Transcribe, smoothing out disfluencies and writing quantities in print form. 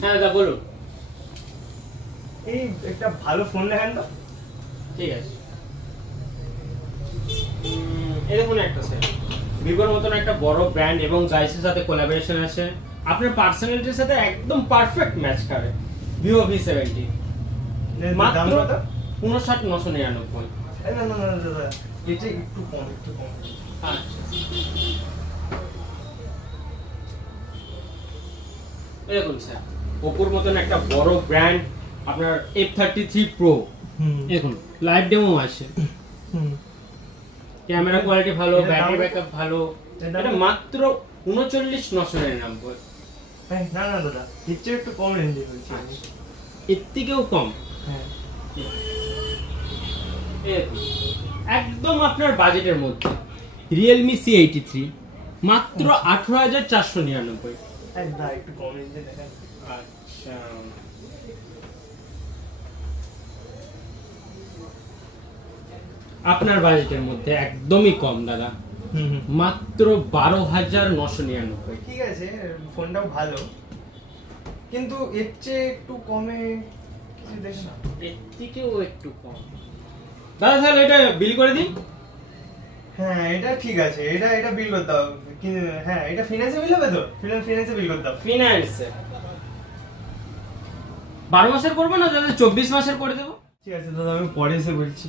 হ্যাঁ দাদা বলুন। এই একটা ভালো ফোন দেখান তো। ঠিক আছে, এই দেখুন একটা স্যার, ভিভোর মতন একটা বড় ব্র্যান্ড এবং জাইসের সাথে কোলাবোরেশন আছে, আপনার পার্সোনালিটির সাথে একদম পারফেক্ট ম্যাচ করে। ভিভো V70 দাম মাত্র কত? 59,999। না না না দাদা, এটা একটু কম, একটু কম। আচ্ছা, এই দেখুন স্যার, ওপোর মতন একটা বড় ব্র্যান্ড, আপনার F33 Pro, দেখুন লাইভ ডেমো আছে, ক্যামেরা কোয়ালিটি ভালো, এটার ব্যাটারি দাম? ব্যাকআপ ভালো। এটার দাম? এটা মাত্র 39,999। না না দাদা, এর চেয়ে একটু কম রেঞ্জে বলছি আমি। এর থেকেও কম? হ্যাঁ। এই দেখুন, একদম আপনার বাজেটের মধ্যে Realme C83 মাত্র 18,499। দাদা একটু কম রেঞ্জে দেখান। আচ্ছা, আপনার বাজেটের মধ্যে একদমই কম দাদা, মাত্র 12,999। ঠিক আছে, ফোনটাও ভালো, কিন্তু এর চেয়ে একটু কমে কিছু দেখে না। এর থেকেও একটু কম দাদা, তাহলে এটা বিল করে দিন। হ্যাঁ এটা ঠিক আছে, এটা এটা বিল করতে হবে। হ্যাঁ এটা ফিনান্সে বিল হবে তো? ফিনান্সে বিল করতে হবে। ফিনান্সে 12 মাসের করবো না দাদা, 24 মাসের করে দেবো। ঠিক আছে দাদা, আমি পরে এসে বলছি।